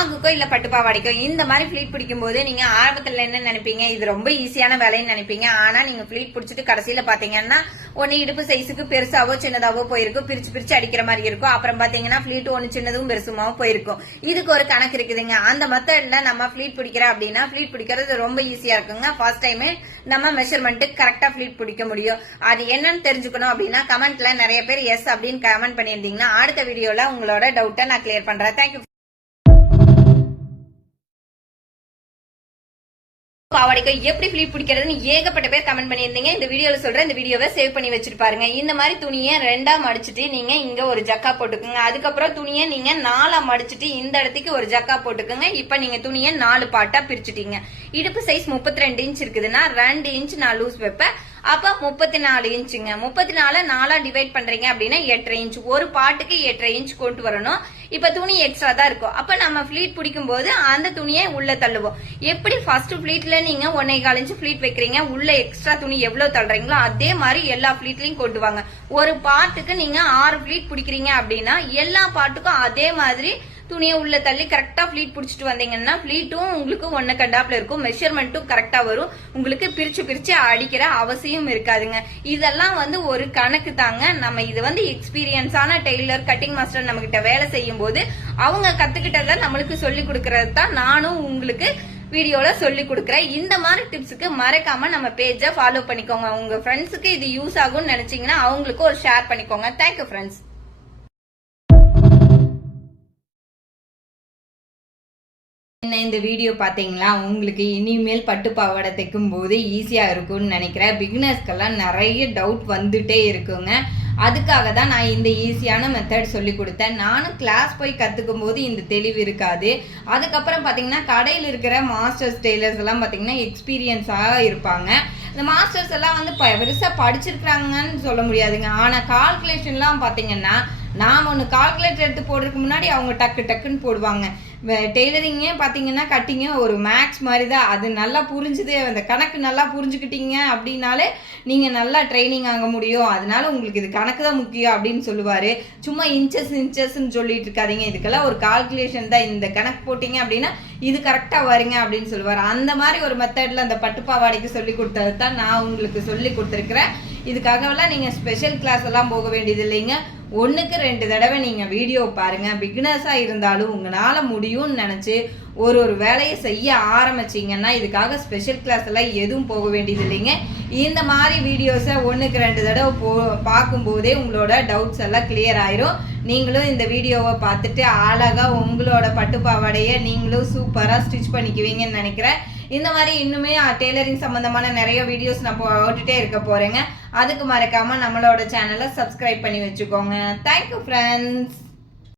ஆகுக்கோ இல்ல பட்டு பாவாடைக்கோ இந்த மாதிரி ஃபிளீட் பிடிக்கும் போது நீங்க ஆரம்பத்துல என்ன நினைப்பீங்க, இது ரொம்ப ஈஸியான வேலைன்னு நினைப்பீங்க. ஆனா நீங்க ஃபிளீட் பிடிச்சிட்டு கடைசியில பாத்தீங்கன்னா ஒன்னு இடுப்பு சைஸுக்கு பெருசாவோ சின்னதாவோ போயிருக்கும், பிரிச்சு பிரிச்சு அடிக்கிற மாதிரி இருக்கும். அப்புறம் பாத்தீங்கன்னா ஃபிளீட் ஒன்னு சின்னதும் பெருசுமாவும் போயிருக்கும். இதுக்கு ஒரு கணக்கு இருக்குதுங்க. அந்த மெத்தட்ல நம்ம ஃபிளீட் பிடிக்கிறோம் அப்படின்னா ஃபிளீட் பிடிக்கிறது ரொம்ப ஈஸியா இருக்குங்க. ஃபர்ஸ்ட் டைமே நம்ம மெஷர்மெண்ட் கரெக்டா ஃபிளீட் பிடிக்க முடியும். அது என்னன்னு தெரிஞ்சுக்கணும் அப்படின்னா கமெண்ட்ல நிறைய பேர் எஸ் அப்படின்னு கமெண்ட் பண்ணியிருந்தீங்கன்னா அடுத்த வீடியோல உங்களோட டவுட்டை நான் கிளியர் பண்றேன். தேங்க்யூ. பாவாடைக்கு எப்படி ஃபிளீட் பிடிக்கிறதுன்னு ஏகப்பட்ட பேர் கமெண்ட் பண்ணியிருந்தீங்க. இந்த வீடியோல சொல்றேன், இந்த வீடியோவை சேவ் பண்ணி வச்சிட்டு பாருங்க. இந்த மாதிரி துணியை 2ஆ மடிச்சிட்டு நீங்க இங்க ஒரு ஜக்கா போட்டுக்குங்க. அதுக்கப்புறம் துணியை நீங்க 4ஆ மடிச்சிட்டு இந்த இடத்துக்கு ஒரு ஜக்கா போட்டுக்குங்க. இப்ப நீங்க துணியை 4 பார்ட்டா பிரிச்சுட்டீங்க. இடுப்பு சைஸ் 32 இன்ச் இருக்குதுன்னா 2 இன்ச் நான் லூஸ் வைப்பேன். அப்ப 34 இன்ச்சுங்க. 34 4ஆ டிவைட் பண்றீங்க அப்படின்னா 8.5 இன்ச். ஒரு பாட்டுக்கு 8.5 இன்ச் கொண்டு வரணும். இப்ப துணி எக்ஸ்ட்ரா தான் இருக்கும். அப்ப நம்ம ஃபிளீட் பிடிக்கும் போது அந்த துணியை உள்ள தள்ளுவோம். எப்படி ஃபர்ஸ்ட் ஃபிளீட்ல நீங்க 1.25 இன்ச் ஃபிளீட் வைக்கிறீங்க, உள்ள எக்ஸ்ட்ரா துணி எவ்வளவு தள்ளுறீங்களோ அதே மாதிரி எல்லா ஃபிளீட்லயும் கொண்டு வாங்க. ஒரு பாட்டுக்கு நீங்க 6 ஃபிளீட் பிடிக்கிறீங்க அப்படின்னா எல்லா பாட்டுக்கும் அதே மாதிரி துணியை உள்ள தள்ளி கரெக்டா ஃபிளீட் பிடிச்சிட்டு வந்தீங்கன்னா ஃபிளீட்டும் உங்களுக்கு ஒன்னு கண்டாப்ல இருக்கும், மெஷர்மெண்ட்டும் கரெக்டா வரும். உங்களுக்கு பிரிச்சு பிரிச்சு அடிக்கிற அவசியம் இருக்காதுங்க. இதெல்லாம் ஒரு கணக்கு தாங்க. நம்ம இது எக்ஸ்பீரியன்ஸான டெய்லர் கட்டிங் மாஸ்டர் நம்ம கிட்ட வேலை செய்யும் போது அவங்க கத்துக்கிட்டத நம்மளுக்கு சொல்லி கொடுக்கறது தான் நானும் உங்களுக்கு வீடியோல சொல்லி கொடுக்குறேன். இந்த மாதிரி டிப்ஸுக்கு மறக்காம நம்ம பேஜை ஃபாலோ பண்ணிக்கோங்க. உங்க ஃப்ரெண்ட்ஸுக்கு இது யூஸ் ஆகும்னு நினைச்சீங்கன்னா அவங்களுக்கு ஒரு ஷேர் பண்ணிக்கோங்க. Thank you friends. இந்த வீடியோ பாத்தீங்களா, உங்களுக்கு இனிமேல் பட்டு பாவாடை தைக்கும் போது ஈஸியா இருக்கும்னு நினைக்கிறேன். பிகினர்ஸ்க்கெல்லாம் நிறைய டவுட் வந்துட்டே இருக்குங்க. அதுக்காக தான் நான் இந்த ஈஸியான மெத்தட் சொல்லி கொடுத்தேன். நானும் கிளாஸ் போய் கற்றுக்கும் போது இந்த தெளிவு இருக்காது. அதுக்கப்புறம் பார்த்தீங்கன்னா கடையில் இருக்கிற மாஸ்டர்ஸ் டெய்லர்ஸ் எல்லாம் பார்த்தீங்கன்னா எக்ஸ்பீரியன்ஸாக இருப்பாங்க. இந்த மாஸ்டர்ஸ் எல்லாம் பெருசாக படிச்சிருக்கிறாங்கன்னு சொல்ல முடியாதுங்க. ஆனால் கால்குலேஷன்லாம் பார்த்தீங்கன்னா நாம் ஒன்று கால்குலேட்டர் எடுத்து போடுறதுக்கு முன்னாடி அவங்க டக்கு டக்குன்னு போடுவாங்க. டெய்லரிங்கே பார்த்தீங்கன்னா கட்டிங்க ஒரு மேக்ஸ் மாதிரி தான். அது நல்லா புரிஞ்சுது, அந்த கணக்கு நல்லா புரிஞ்சுக்கிட்டீங்க அப்படின்னாலே நீங்கள் நல்லா ட்ரைனிங் ஆக முடியும். அதனால உங்களுக்கு இது கணக்கு தான் முக்கியம் அப்படின்னு சொல்லுவார். சும்மா இன்ச்சஸ்ன்னு சொல்லிட்டு இருக்காதீங்க. இதுக்கெல்லாம் ஒரு கால்குலேஷன் தான். இந்த கணக்கு போட்டிங்க அப்படின்னா இது கரெக்டாக வருங்க அப்படின்னு சொல்லுவார். அந்த மாதிரி ஒரு மெத்தடில் அந்த பட்டுப்பாவாடைக்கு சொல்லி கொடுத்தது தான் நான் உங்களுக்கு சொல்லி கொடுத்துருக்குறேன். இதுக்காகவெல்லாம் நீங்கள் ஸ்பெஷல் கிளாஸ் எல்லாம் போக வேண்டியது இல்லைங்க. 1க்கு 2 தடவை நீங்கள் வீடியோ பாருங்கள். பிகினர்ஸாக இருந்தாலும் உங்களால் முடியும்னு நினச்சி ஒரு வேலையை செய்ய ஆரம்பிச்சிங்கன்னா இதுக்காக ஸ்பெஷல் கிளாஸ் எல்லாம் எதுவும் போக வேண்டியது இல்லைங்க. இந்த மாதிரி வீடியோஸை 1க்கு 2 தடவை பார்க்கும்போதே உங்களோட டவுட்ஸ் எல்லாம் கிளியர் ஆயிரும். நீங்களும் இந்த வீடியோவை பார்த்துட்டு அழகாக உங்களோட பட்டு பாவாடையை நீங்களும் சூப்பராக ஸ்டிச் பண்ணிக்குவீங்கன்னு நினைக்கிறேன். இந்த மாதிரி இன்னுமே டெய்லரிங் சம்மந்தமான நிறைய வீடியோஸ் நான் போட்டுட்டே இருக்க போகிறேங்க. அதுக்கு மறக்காமல் நம்மளோட சேனலை சப்ஸ்கிரைப் பண்ணி வச்சுக்கோங்க. Thank you friends.